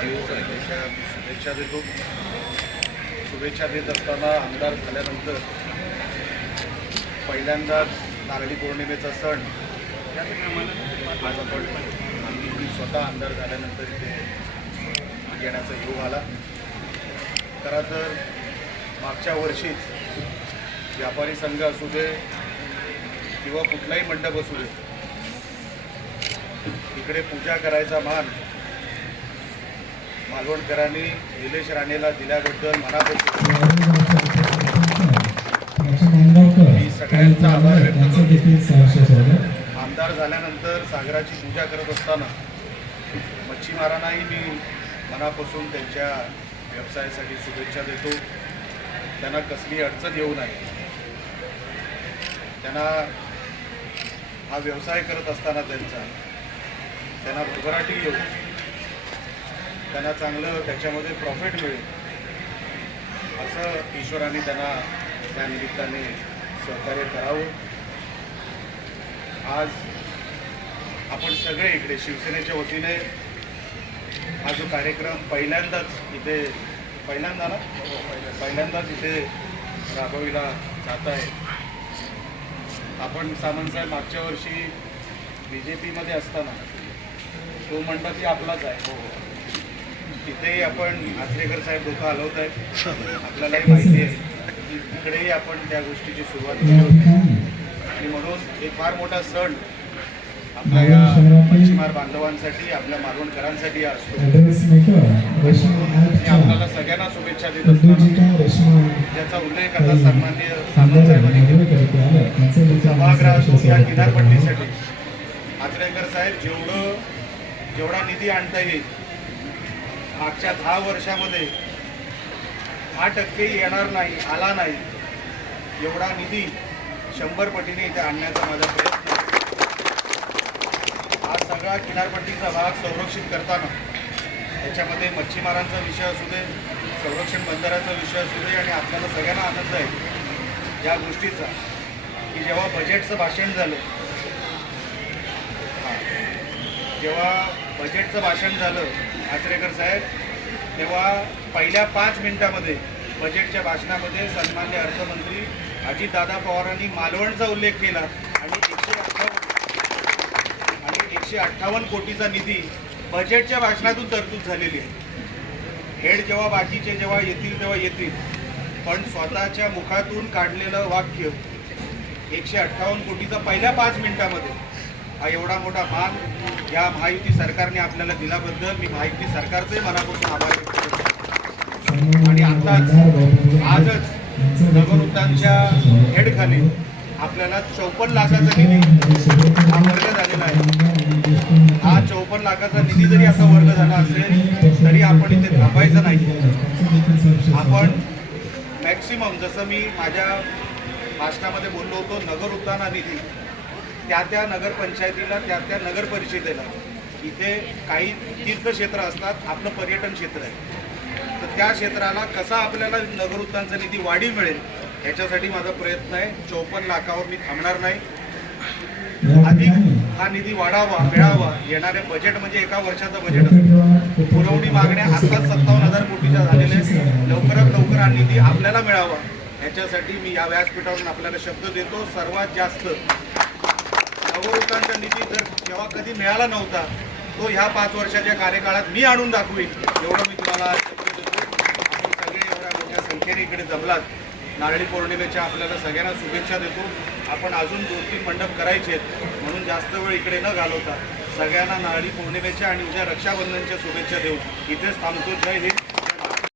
शुभेच्छा देतो. शुभेच्छा देत असताना आमदार झाल्यानंतर पहिल्यांदाच नारळी पौर्णिमेचा सण आज आपण आम्ही मी स्वतः आमदार झाल्यानंतर इथे येण्याचा योग आला. खरं तर मागच्या वर्षीच व्यापारी संघ असू दे किंवा कुठलाही मंडप असू दे इकडे पूजा करायचा मान मालवणकरांनी निलेश राणेला दिल्याबद्दल मनापासून मी सगळ्यांचा आभार व्यक्त करतो. आमदार झाल्यानंतर सागराची पूजा करत असताना मच्छीमारांनाही मी मनापासून त्यांच्या व्यवसायासाठी शुभेच्छा देतो. त्यांना कसली अडचण येऊ नये. त्यांना हा व्यवसाय करत असताना त्यांचा त्यांना भरभराटी येऊ. त्यांना चांगलं त्याच्यामध्ये प्रॉफिट मिळेल. असं ईश्वराने त्यांना त्या निमित्ताने सहकार्य करावं. आज आपण सगळे इकडे शिवसेनेच्या वतीने हा जो कार्यक्रम पहिल्यांदाच इथे पहिल्यांदा ना? पहिल्यांदाच इथे राबविला जात आहे. आपण सामंतसाहेब मागच्या वर्षी बी जे पीमध्ये असताना तो मंडपही आपलाच आहे. हो तिथेही आपण आचरेकर साहेब लोक हलवत आहेत. आपल्यालाही माहिती आहे की तिकडेही आपण त्या गोष्टीची सुरुवात केली होती. आणि म्हणून एक फार मोठा सण आपल्या या मच्छीमार बांधवांसाठी आपल्या मालवणकरांसाठी असतो. आपल्याला सगळ्यांना शुभेच्छा देत रेशमा ज्याचा उल्लेख आता सन्माननीय सामंत साहेबांनी केला. सभागृहातून या किनारपट्टीसाठी. आचरेकर साहेब जेवढं जेवढा निधी आणता येईल मागच्या दहा वर्षामध्ये दहा टक्के येणार नाही आला नाही एवढा निधी शंभर पटीने इथे आणण्याचा माझा प्रयत्न हा सगळा किनारपट्टीचा भाग संरक्षित करताना त्याच्यामध्ये मच्छीमारांचा विषय असू दे संरक्षण बंदराचा विषय असू दे आणि आपल्याला सगळ्यांना आनंद आहे या गोष्टीचा. की जेव्हा बजेटचं भाषण झालं जेव्हा बजेटचं भाषण झालं आचरेकर साहेब तेव्हा पहिल्या पाच मिनिटामध्ये बजेटच्या भाषणामध्ये सन्मान्य अर्थमंत्री अजितदादा पवारांनी मालवणचा उल्लेख केला आणि एकशे अठ्ठावन्न आणि एकशे अठ्ठावन्न कोटीचा निधी बजेटच्या भाषणातून तरतूद झालेली आहे. हेड जेव्हा बाकीचे जेव्हा येतील तेव्हा येतील. पण स्वतःच्या मुखातून काढलेलं वाक्य एकशे अठ्ठावन्न कोटीचा पहिल्या पाच मिनिटामध्ये हा एवढा मोठा मान या महायुती सरकारने आपल्याला दिल्याबद्दल मी महायुती सरकारचे मनापासून आभार व्यक्त आणि आताच आजच नगरउद्यानच्या हेडखाली आपल्याला चौपन्न लाखाचा निधी हा वर्ग झालेला आहे. हा चौपन्न लाखाचा निधी जरी असा वर्ग झाला असेल तरी आपण इथे थांबायचं नाही. आपण मॅक्सिमम जसं मी माझ्या भाषणामध्ये बोललो होतो नगर निधी त्या त्या नगरपंचायतीला त्या त्या नगर परिषदेला. इथे काही तीर्थक्षेत्र असतात आपलं पर्यटन क्षेत्र आहे. तर त्या क्षेत्राला कसा आपल्याला नगर निधी वाढीव मिळेल याच्यासाठी माझा प्रयत्न आहे. चौपन्न लाखावर मी थांबणार नाही. अधिक हा निधी वाढावा मिळावा येणारे बजेट म्हणजे एका वर्षाचं बजेट असतं. पुरवणी मागण्या आत्ताच सत्तावन्न हजार कोटीच्या झालेल्या आहेत. लवकरात लवकर हा निधी आपल्याला मिळावा याच्यासाठी मी या व्यासपीठावरून आपल्याला शब्द देतो. सर्वात जास्त नववृत्तांचा निधी जर जेव्हा कधी मिळाला नव्हता तो ह्या पाच वर्षाच्या कार्यकाळात मी आणून दाखवीन. एवढं मी तुम्हाला सगळे एवढ्या मोठ्या संख्येने इकडे जमलात. नारळी पौर्णिमेच्या आपल्याला सगळ्यांना शुभेच्छा देतो. आपण अजून दोन तीन मंडप करायचे आहेत म्हणून जास्त वेळ इकडे न घालवता सगळ्यांना नारळी पौर्णिमेच्या आणि उद्या रक्षाबंधनच्या शुभेच्छा देऊ इथेच थांबतो. जय हिंद.